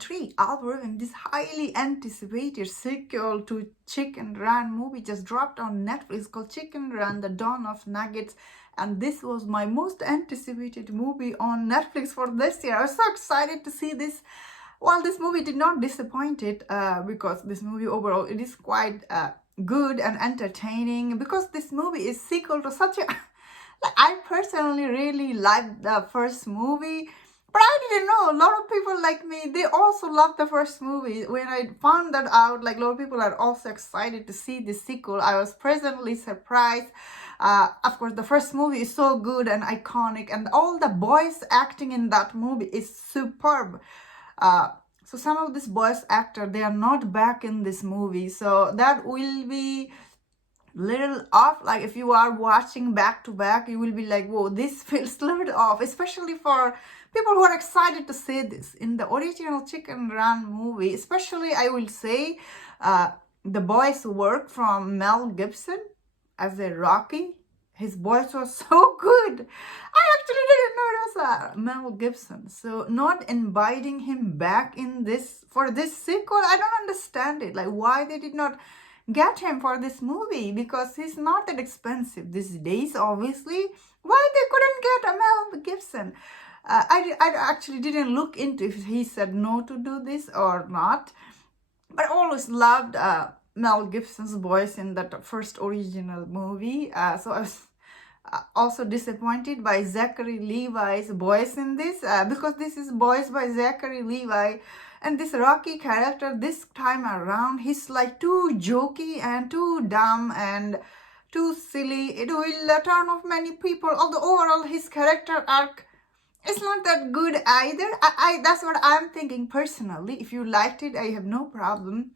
3 algorithm, this highly anticipated sequel to Chicken Run movie just dropped on Netflix called Chicken Run, The Dawn of Nuggets. And this was my most anticipated movie on Netflix for this year. I was so excited to see this. Well, this movie did not disappoint it because this movie overall, it is quite good and entertaining because this movie is sequel to such a... like, I personally really liked the first movie. But I didn't know, a lot of people like me, they also loved the first movie. When I found that out, like a lot of people are also excited to see the sequel. I was pleasantly surprised. Of course, the first movie is so good and iconic, and all the voice acting in that movie is superb. So some of these voice actors, they are not back in this movie. So that will be little off. Like if you are watching back to back, you will be like, whoa, this feels a little bit off, especially for people who are excited to see this. In the original Chicken Run movie, especially I will say the voice work from Mel Gibson as a Rocky. His voice was so good. I actually didn't know it was Mel Gibson. So not inviting him back in this for this sequel, I don't understand it. Like why they did not get him for this movie, because he's not that expensive these days, obviously. Why they couldn't get a Mel Gibson? I actually didn't look into if he said no to do this or not. But I always loved Mel Gibson's voice in that first original movie. So I was also disappointed by Zachary Levi's voice in this because this is voiced by Zachary Levi. And this Rocky character, this time around, he's like too jokey and too dumb and too silly. It will turn off many people. Although overall his character arc is not that good either. That's what I'm thinking personally. If you liked it, I have no problem.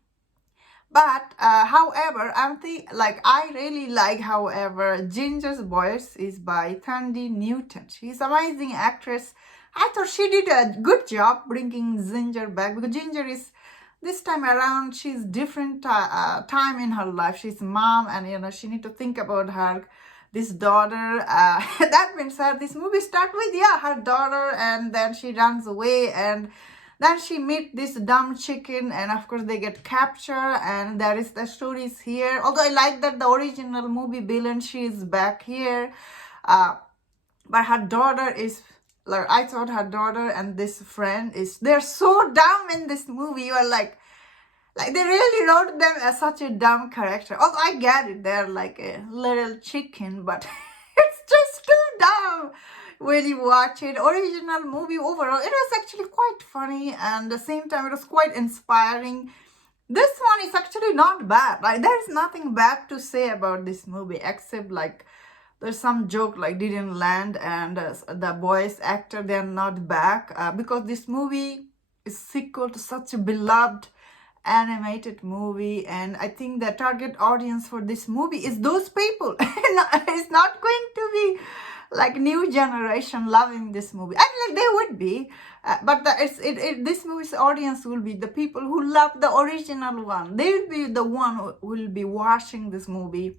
But however, I really like, however, Ginger's voice is by Thandie Newton. She's an amazing actress. I thought she did a good job bringing Ginger back, because Ginger is, this time around, she's different time in her life. She's mom, and she need to think about this daughter. That means this movie start with her daughter, and then she runs away, and then she meet this dumb chicken, and of course they get captured, and there is the stories here. Although I like that the original movie villain, she is back here, but her daughter is, like, I thought her daughter and this friend they're so dumb in this movie. You are like they really wrote them as such a dumb character. Although I get it, they're like a little chicken, but it's just too dumb when you watch it. Original movie overall, it was actually quite funny, and at the same time it was quite inspiring. This one is actually not bad. Like there's nothing bad to say about this movie, except like there's some joke like didn't land, and the voice actor, they're not back because this movie is sequel to such a beloved animated movie, and I think the target audience for this movie is those people. It's not going to be like new generation loving this movie. I mean, like they would be, but this movie's audience will be the people who love the original one. They will be the one who will be watching this movie.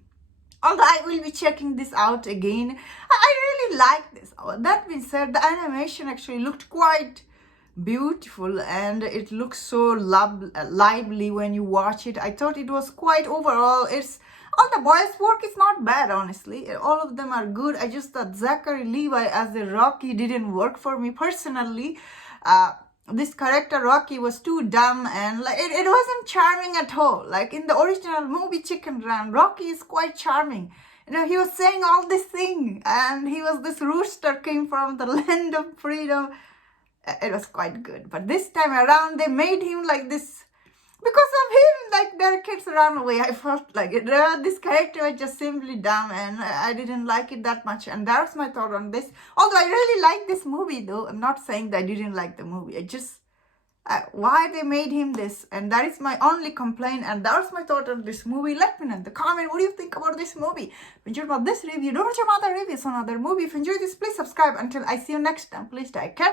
Although I will be checking this out again. I really like this. That being said, the animation actually looked quite beautiful, and it looks so lively when you watch it. I thought it was quite overall. All the voice work is not bad, honestly. All of them are good. I just thought Zachary Levi as a Rocky didn't work for me personally. This character Rocky was too dumb, and like it wasn't charming at all. Like in the original movie Chicken Run, Rocky is quite charming. He was saying all this thing, and he was this rooster came from the land of freedom. It was quite good. But this time around, they made him like this. Because of him, like their kids ran away. I felt like this character was just simply dumb, and I didn't like it that much. And that's my thought on this. Although I really like this movie, though. I'm not saying that I didn't like the movie. I just, why they made him this. And that is my only complaint. And that's my thought on this movie. Let me know in the comment, what do you think about this movie? If you enjoyed about this review, don't watch my other reviews on other movie. If you enjoyed this, please subscribe. Until I see you next time, please take care.